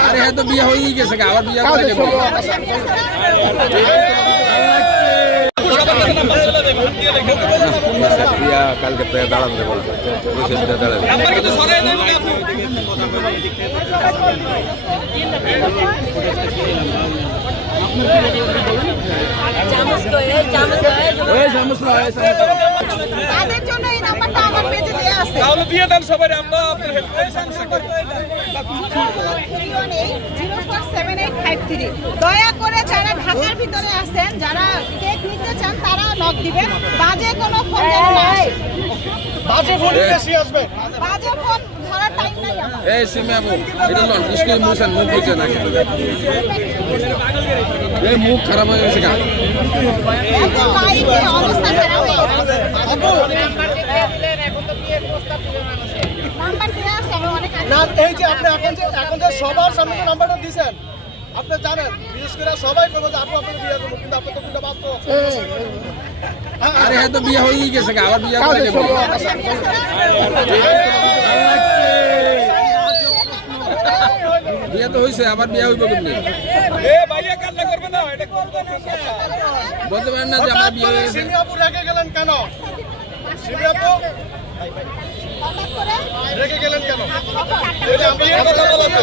আরে হ্যাঁ তো বিয়ে হয়ে গেছে আবার বিয়ে করে দেবো। কালকে প্রায় দাঁড়াতে বলবে বসে দাঁড়াবে চামচ করে চামচ করে ওই সমস্যা ওই সমস্যা তাদের জন্য এই নাম্বারটা আমার পেজে দেওয়া আছে তাহলে দিয়ে দেন সবাই আমরা আপনার হেল্প করি সমস্যা? দয়া ভিতরে আছেন যারা কেক নিতে চান তারা নক দিবেন। বাজে কোনো ফোন যেন না আসে। বাজে ফোন ধরার টাইম নাই আমার। এই সিমে আবু এটা লন মুশকিল মুসেন মুখ বুঝে না। এই মুখ খারাপ হয়ে গেছে গা। এত লাইভে অবস্থা খারাপ হয়ে গেছে। নাম্বার দেওয়া আছে আমি অনেক না এই যে আপনি এখন যে এখন যে সবার সামনে নাম্বারটা দিছেন আপনি জানেন বিশেষ করে সবাই করব যে আপু আপনাকে বিয়ে করব কিন্তু আপনি তো কিন্তু বাধ্য আরে হ্যাঁ তো বিয়ে হয়ে গেছে আবার বিয়ে করে দেবো বিয়ে তো হয়েছে আবার বিয়ে হইব এটা বলতে পারেন না যে আমার বিয়ে হয়ে গেছে রেখে গেলেন কেন রেখে গেলেন কেন এই বিয়ের কথা বলা তো।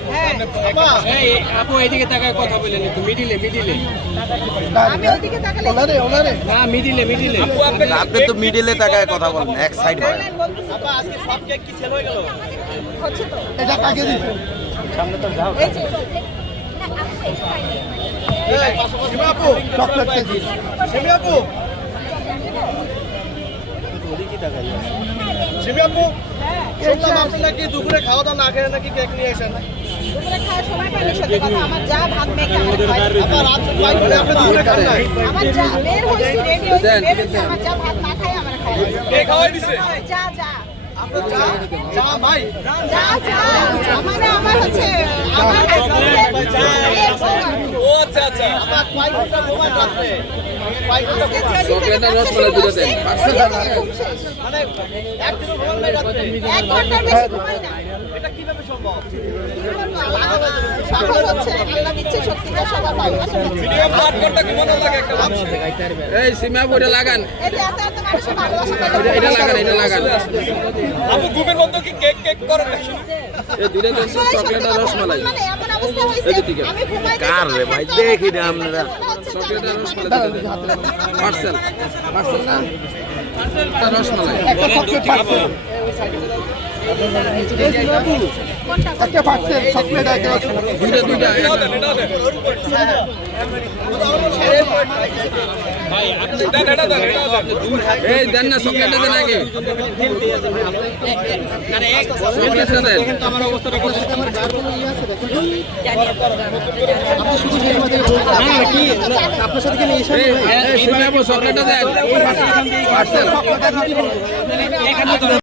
আপু এইদিকে তাকায় কথা বলেন একটু মিডিলে মিডিলে। আমি ওইদিকে তাকালে ওনারে ওনারে। না মিডিলে মিডিলে। আপনি তো মিডিলে তাকায় কথা বলেন এক সাইড হয় হচ্ছে এটা কাকে দিচ্ছেন এই যে সিমি আপু চকলেট কেজি আপু। আপু শুনলাম আপনি নাকি দুপুরে খাওয়া দাওয়া না খেয়ে নাকি কেক নিয়ে এসেন দুপুরে খাওয়ার সময় সত্যি কথা আমার যা ভাত মেখে আমার আমার যা বের হয়েছি রেডি হয়েছি আমার যা ভাত না খাই আমার যা যা। আচ্ছা আচ্ছা। মানে এক ঘণ্টার বেশি ঘুমাই না। এটা কীভাবে সম্ভব? সফল হচ্ছে আল্লাহ দিচ্ছে শক্তিটা সবার ভালোবাসা এই সিমে আবু এটা লাগান। এতে এত এত মানুষের ভালোবাসা এটা লাগান এটা লাগান। আপু ঘুমের মধ্যে কি কেক কেক করেন এই দূরে দেন চকলেট আর রসমালাই। মানে কার রে ভাই? দেখি না আপনারা। হচ্ছে যে চকলেট আর রসমালাই পার্সেল। পার্সেল না? তা রসমালাই দুইটা দুইটা এটাও দেন এটাও দেন